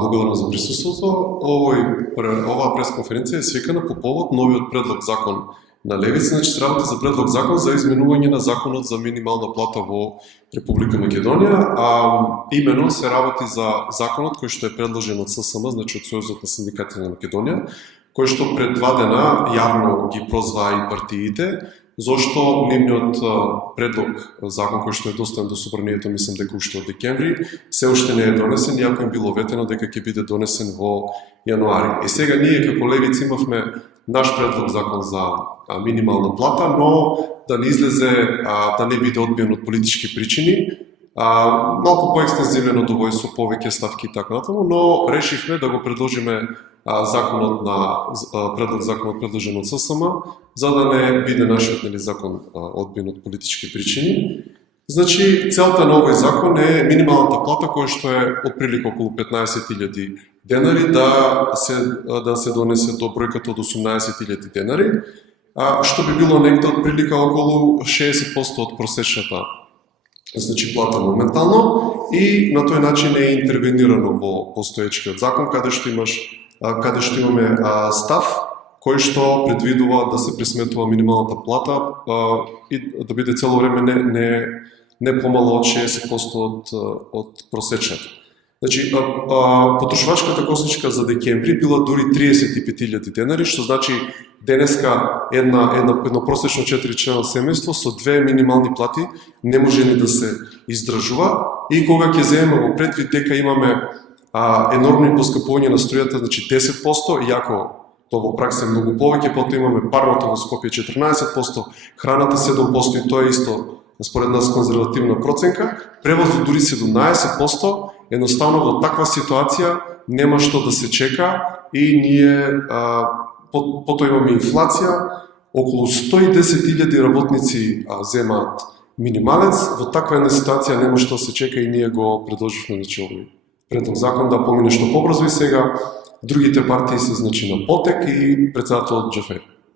Благодарам за присуството. Оваа пресконференција е свикана по повод новиот предлог закон на Левица. Значи се работи за предлог закон за изменување на законот за минимална плата во Република Македонија, имено се работи за законот кој што е предложен од ССМ, значи од Сојузот на синдикатите на Македонија, кој што пред 2 дена јавно ги прозваа и партиите, зошто нивниот предлог закон кој што е доставен до собранието, мислам дека уште од декември, се уште не е донесен, иако им било ветено дека ќе биде донесен во јануари. И сега ние како Левица имавме наш предлог закон за минимална плата, но да не излезе, да не биде одбиен од политички причини, малку поекстензивен од овој со повеќе ставки и така натаму, но решивме да го предложиме предлог законот предложен од ССМ, за да не биде нашиот закон одбиен од политички причини. Значи, целта на овој закон е минималната плата, која што е отприлика околу 15.000 денари, да се донесе до бројката од 18.000 денари, што би било негде отприлика околу 60% од просечната плата моментално, и на тој начин е интервенирано во постоечкиот закон, каде што имаме став кој што предвидува да се пресметува минималната плата и да биде цело време не помало од 60% од просечната. Значи, потрошувачката косичка за декември била дури 35.000 денари, што значи денеска едно просечно 4-члено семејство со 2 минимални плати не може ни да се издржува, и кога ќе земеме во предвид дека имаме енормни поскапување на струјата, значи 10%, иако тоа во пракса е многу повеќе, потоа имаме парното во Скопје 14%, храната 7%, и тоа е исто според нас конзервативна проценка, превозот дури 17%, едноставно во таква ситуација нема што да се чека, и ние потоа имаме инфлација, околу 110.000 работници земаат минималец, во таква една ситуација нема што да се чека, и ние го предложивме овој предлог закон да помине што побрзо, и сега другите партии се на потек и председателот Џафер.